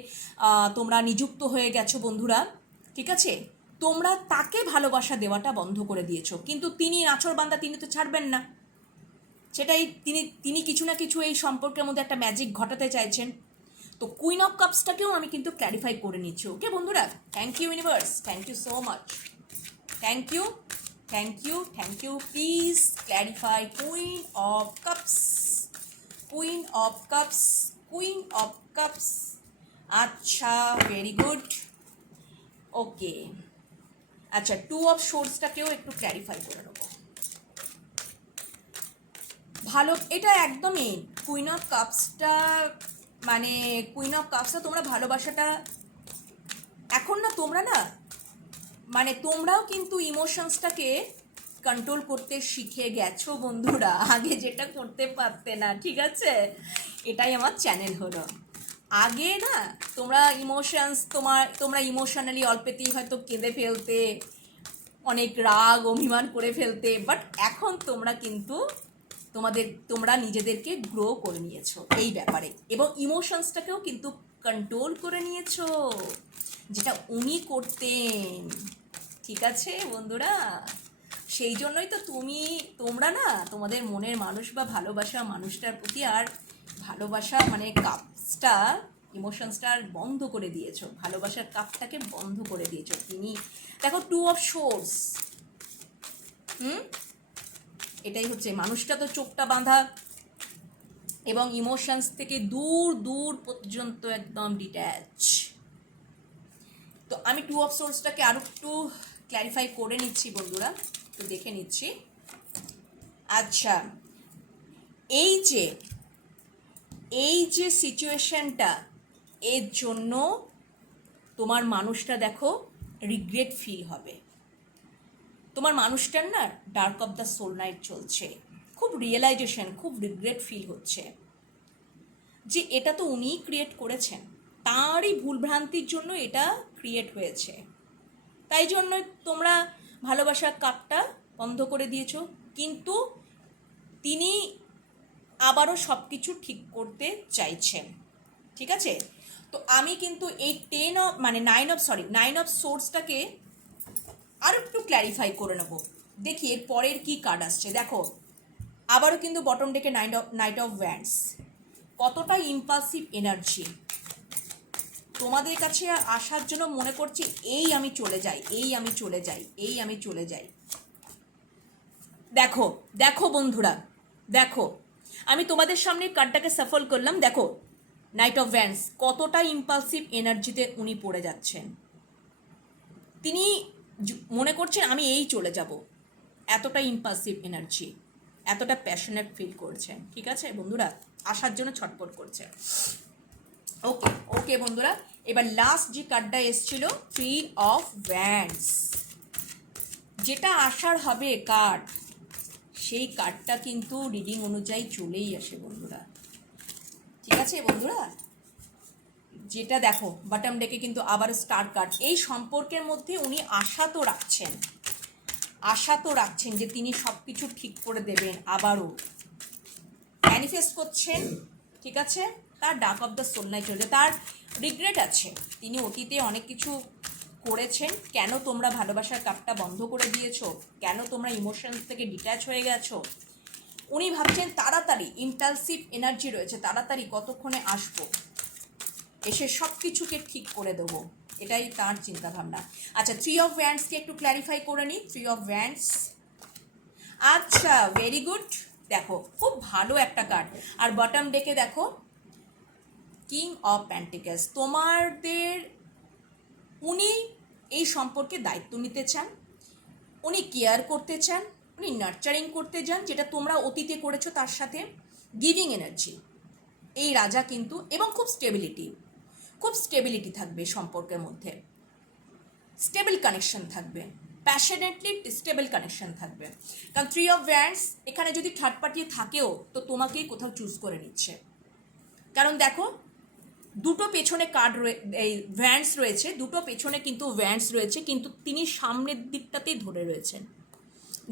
তোমরা নিযুক্ত হয়ে গেছো বন্ধুরা, ঠিক আছে, তোমরা তাকে ভালোবাসা দেওয়াটা বন্ধ করে দিয়েছো। কিন্তু তিনি নাছোড়বান্দা, তিনি তো ছাড়বেন না, সেটাই তিনি কিছু না কিছু এই সম্পর্কের মধ্যে একটা ম্যাজিক ঘটাতে চাইছেন। তো কুইন অফ কাপসটাকেও আমি কিন্তু ক্ল্যারিফাই করে নিচ্ছি। ওকে বন্ধুরা, thank you universe, thank you so much, thank you, thank you, thank you. Please clarify queen of cups, queen of cups, queen of cups. আচ্ছা, ভেরি গুড। ওকে, আচ্ছা, two of সোর্সটাকেও একটু clarify করে নেবো। ভালো, এটা একদমই queen of কাপসটা, মানে queen of কাপসটা তোমরা ভালোবাসাটা এখন না, তোমরা না মানে তোমরাও কিন্তু ইমোশনসটাকে কন্ট্রোল করতে শিখে গেছো বন্ধুরা, আগে যেটা করতে পারতে না, ঠিক আছে? এটাই আমার চ্যানেল হলো। আগে না তোমরা ইমোশনালি অল্পেতেই হয়তো কেঁদে ফেলতে, অনেক রাগ অভিমান করে ফেলতে, বাট এখন তোমরা কিন্তু তোমরা নিজেদেরকে গ্রো করে নিয়েছো এই ব্যাপারে, এবং ইমোশনসটাকেও কিন্তু কন্ট্রোল করে নিয়েছো, যেটা উনি করতেন, ঠিক আছে বন্ধুরা? সেই জন্যই তো তোমরা না তোমাদের মনের মানুষ বা ভালোবাসা মানুষটার প্রতি আর ভালোবাসা মানে কাপসটা, ইমোশনসটা আর বন্ধ করে দিয়েছো, ভালোবাসার কাপটাকে বন্ধ করে দিয়েছো। তিনি দেখো 2 অফ সোর্স, এটাই হচ্ছে, মানুষটা তো চোখটা বাঁধা এবং ইমোশনস থেকে দূর দূর পর্যন্ত একদম ডিট্যাচ। তো আমি 2 অফ সোর্সটাকে আরো একটু ক্ল্যারিফাই করে নিচ্ছি বন্ধুরা, একটু দেখে নিচ্ছি। আচ্ছা, এই যে সিচুয়েশনটা, এর জন্য তোমার মানুষটা দেখো রিগ্রেট ফিল হবে। তোমার মানুষটার না dark of the soul night চলছে, খুব রিয়েলাইজেশন, খুব রিগ্রেট ফিল হচ্ছে যে এটা তো উনিই ক্রিয়েট করেছেন, তাঁরই ভুলভ্রান্তির জন্য এটা ক্রিয়েট হয়েছে, তাই জন্য তোমরা ভালোবাসার কাপটা বন্ধ করে দিয়েছ। কিন্তু তিনি আবারও সব কিছু ঠিক করতে চাইছেন, ঠিক আছে? তো আমি কিন্তু এই 9 অফ সোর্সটাকে আরও একটু ক্ল্যারিফাই করে নেব। দেখি এর পরের কী কার্ড আসছে। দেখো আবারও কিন্তু বটম ডেকে নাইট অফ ওয়ান্ডস, কতটা ইম্পালসিভ এনার্জি তোমাদের কাছে আসার জন্য মনে করছি এই আমি চলে যাই, এই আমি চলে যাই, এই আমি চলে যাই। দেখো দেখো বন্ধুরা, দেখো আমি তোমাদের সামনে কার্ডটাকে সাফল করলাম। দেখো নাইট অফ ওয়ান্ডস, কতটা ইম্পালসিভ এনার্জিতে উনি পড়ে যাচ্ছেন। তিনি মনে করছেন আমি এই চলে যাব, এতটা ইম্পালসিভ এনার্জি, এতটা প্যাশনেট ফিল করছেন, ঠিক আছে বন্ধুরা? আসার জন্য ছটফট করছে। ওকে ওকে বন্ধুরা, এবার লাস্ট যে কার্ডটা এসছিল 3 অফ ওয়ান্ডস, যেটা আসার হবে কার্ড, সেই কার্ডটা কিন্তু রিডিং অনুযায়ী চলেই আসে বন্ধুরা, ঠিক আছে বন্ধুরা? যেটা দেখো বটম ডেকে কিন্তু আবার স্টার কার্ড, এই সম্পর্কের মধ্যে উনি আশা তো রাখছেন যে তিনি সব কিছু ঠিক করে দেবেন, আবারও ম্যানিফেস্ট করছেন, ঠিক আছে? তার dark of the soul night চলছে, তার রিগ্রেট আছে, তিনি অতীতে অনেক কিছু করেছেন। কেন তোমরা ভালোবাসার কাপটা বন্ধ করে দিয়েছো, কেন তোমরা ইমোশনস থেকে ডিট্যাচ হয়ে গেছো, উনি ভাবছেন তাড়াতাড়ি, ইম্পালসিভ এনার্জি রয়েছে, তাড়াতাড়ি কতক্ষণে আসবো, এসে সব কিছুকে ঠিক করে দেবো, এটাই তার চিন্তাভাবনা। আচ্ছা 3 অফ ওয়ান্ডসকে একটু ক্ল্যারিফাই করে নিই। 3 অফ ওয়ান্ডস, আচ্ছা ভেরি গুড, দেখো খুব ভালো একটা কার্ড। আর বটম ডেকে দেখো কিং অফ পেন্টিকলস, উনি এই সম্পর্কে দায়িত্ব নিতে চান, উনি কেয়ার করতে চান, উনি নার্চারিং করতে চান, যেটা তোমরা অতীতে করেছো তার সাথে। গিভিং এনার্জি এই রাজা কিন্তু, এবং খুব স্টেবিলিটি থাকবে সম্পর্কের মধ্যে, স্টেবল কানেকশন থাকবে, প্যাশনেটলি স্টেবল কানেকশন থাকবে। কারণ 3 অফ ওয়ান্ডস এখানে যদি থার্ড পার্টি থাকেও তো তোমাকেই কোথাও চুজ করে নিচ্ছে। কারণ দেখো দুটো পেছনে এই ভ্যান্ডস রয়েছে, দুটো পেছনে কিন্তু ভ্যান্ডস রয়েছে, কিন্তু তিনি সামনের দিকটাতেই ধরে রয়েছেন।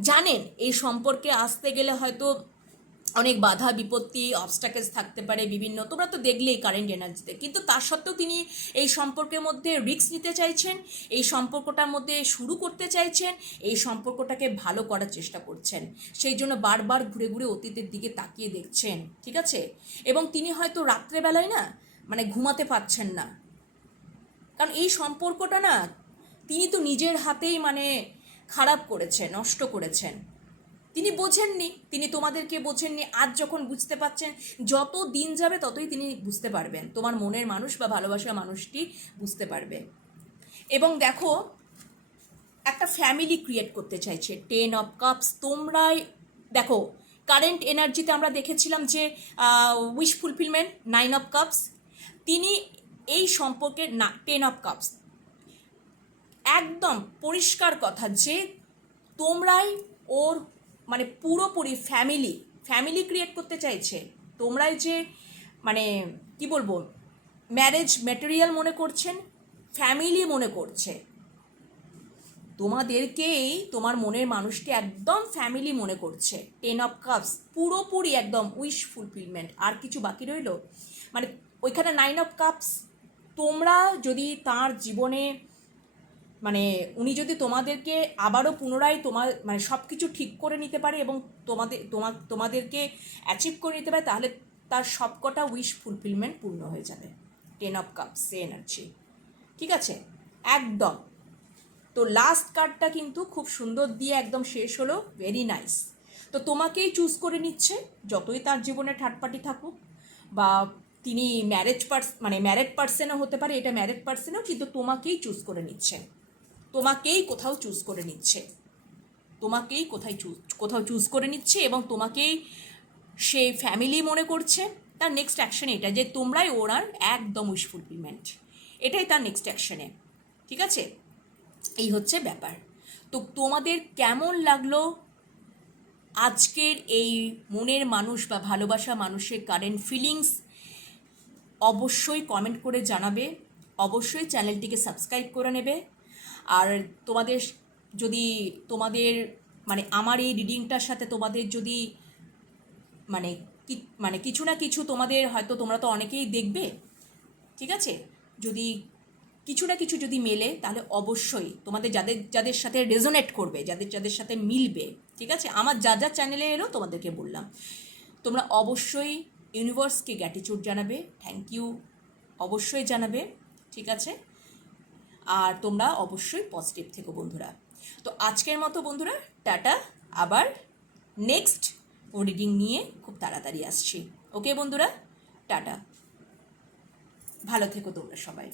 জানেন এই সম্পর্কে আসতে গেলে হয়তো অনেক বাধা বিপত্তি অবস্টাকেলস থাকতে পারে বিভিন্ন, তোমরা তো দেখলেই কারেন্ট এনার্জিতে, কিন্তু তার সত্ত্বেও তিনি এই সম্পর্কের মধ্যে রিস্ক নিতে চাইছেন, এই সম্পর্কটার মধ্যে শুরু করতে চাইছেন, এই সম্পর্কটাকে ভালো করার চেষ্টা করছেন। সেই জন্য বারবার ঘুরে ঘুরে অতীতের দিকে তাকিয়ে দেখছেন, ঠিক আছে? এবং তিনি হয়তো রাত্রেবেলায় না মানে ঘুমাতে পারছেন না, কারণ এই সম্পর্কটা না তিনি তো নিজের হাতেই মানে খারাপ করেছেন, নষ্ট করেছেন। তিনি বোঝেননি, তিনি তোমাদেরকে বোঝেননি। আজ যখন বুঝতে পারছেন, যত দিন যাবে ততই তিনি বুঝতে পারবেন, তোমার মনের মানুষ বা ভালোবাসার মানুষটি বুঝতে পারবে। এবং দেখো একটা ফ্যামিলি ক্রিয়েট করতে চাইছে। 10 অফ কাপস, তোমরাই দেখো কারেন্ট এনার্জিতে আমরা দেখেছিলাম যে উইশ ফুলফিলমেন্ট, 9 অফ কাপস, তিনি এই সম্পর্কে 10 অফ কাপস, একদম পরিষ্কার কথা যে তোমরাই ওর মানে পুরোপুরি ফ্যামিলি ক্রিয়েট করতে চাইছে। তোমরাই যে মানে কি বলবো ম্যারেজ ম্যাটেরিয়াল মনে করছেন, ফ্যামিলি মনে করছে। তোমাদেরকেই তোমার মনের মানুষকে একদম ফ্যামিলি মনে করছে। 10 অফ কাপস পুরোপুরি একদম উইশ ফুলফিলমেন্ট। আর কিছু বাকি রইল? মানে ওইখানে 9 অফ কাপস। তোমরা যদি তার জীবনে মানে উনি যদি তোমাদেরকে আবারও পুনরায় তোমার মানে সব কিছু ঠিক করে নিতে পারে এবং তোমাদেরকে অ্যাচিভ করে নিতে পারে, তাহলে তার সবকটা উইশ ফুলফিলমেন্ট পূর্ণ হয়ে যাবে। 10 অফ কাপস এনার্জি, ঠিক আছে একদম। তো লাস্ট কার্ডটা কিন্তু খুব সুন্দর দিয়ে একদম শেষ হলো, ভেরি নাইস। তো তোমাকেই চুজ করে নিচ্ছে, যতই তার জীবনে থার্ড পার্টি থাকুক, বা তিনি ম্যারেড পার্সনও হতে পারে, এটা ম্যারেড পার্সনও, কিন্তু তোমাকেই চুজ করে নিচ্ছে, তোমাকেই কোথাও চুজ করে নিচ্ছে, তোমাকেই কোথাও চুজ করে নিচ্ছে এবং তোমাকেই সে ফ্যামিলি মনে করছে। তার নেক্সট অ্যাকশন এটা যে তোমরাই ওনার একদম উইশ ফুলফিলমেন্ট, এটাই তার নেক্সট অ্যাকশনে, ঠিক আছে। এই হচ্ছে ব্যাপার। তো তোমাদের কেমন লাগলো আজকের এই মনের মানুষ বা ভালোবাসা মানুষের কারেন্ট ফিলিংস? অবশ্যই কমেন্ট করে জানাবে, অবশ্যই চ্যানেলটিকে সাবস্ক্রাইব করে নেবে। আর তোমাদের মানে আমার এই রিডিংটার সাথে তোমাদের যদি মানে কিছু না কিছু তোমাদের হয়তো, তোমরা তো অনেকেই দেখবে, ঠিক আছে, যদি কিছু না কিছু যদি মেলে, তাহলে অবশ্যই তোমাদের যাদের সাথে রেজোনেট করবে, যাদের সাথে মিলবে, ঠিক আছে, আমার যা চ্যানেলে এলো তোমাদেরকে বললাম, তোমরা অবশ্যই ইউনিভার্সকে গ্র্যাটিটিউড জানাবে, থ্যাংক ইউ অবশ্যই জানাবে, ঠিক আছে। আর তোমরা অবশ্যই পজিটিভ থেকো বন্ধুরা। তো আজকের মতো বন্ধুরা টাটা, আবার নেক্সট রিডিং নিয়ে খুব তাড়াতাড়ি আসছি। ওকে বন্ধুরা, টাটা, ভালো থেকো তোমরা সবাই।